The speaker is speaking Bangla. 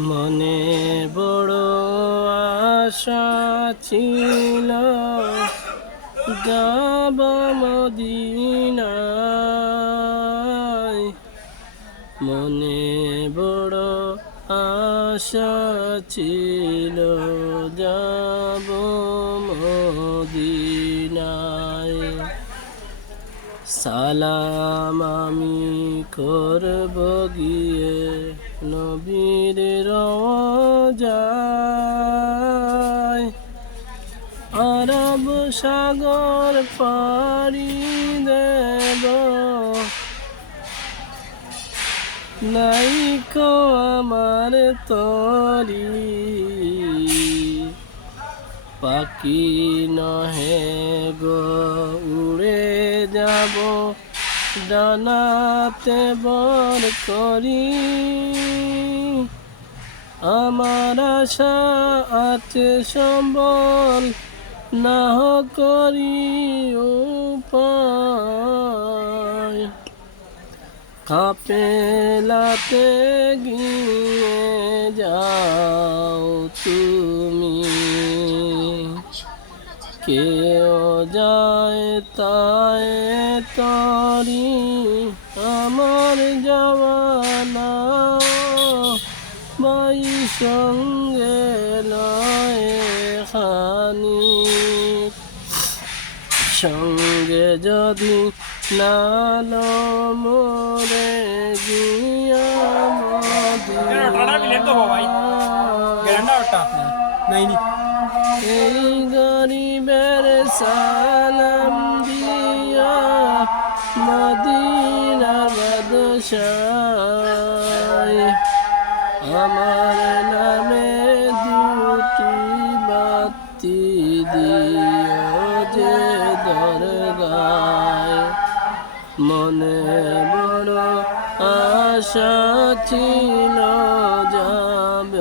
মনে বড় আশা ছিল যাব মদিনায়, মনে বড় আশা ছিল যাব মদিনায়। সালাম আমি করব গিয়ে নবীর রওজায়, আরব সাগর পাড়ি দেব নাইকো আমার তরি, পাখি নহে গো উড়ে যাব ডানাতে বর করি। আমার আশা আছে সম্বল না করি উপায়, কাফেলাতে গিয়ে যাও তুমি, কেউ যায় তাই তরি আমার জওয়ানা মাই সঙ্গে লয় খানি, সঙ্গে যদি নালো মোরে গিয়া এই গরিবের সালাম দিয়া মদিনার বাদশায়, আমার নামে দুটি বাতি দিও যে দরগায়। মনে বড় আশা ছিল যাব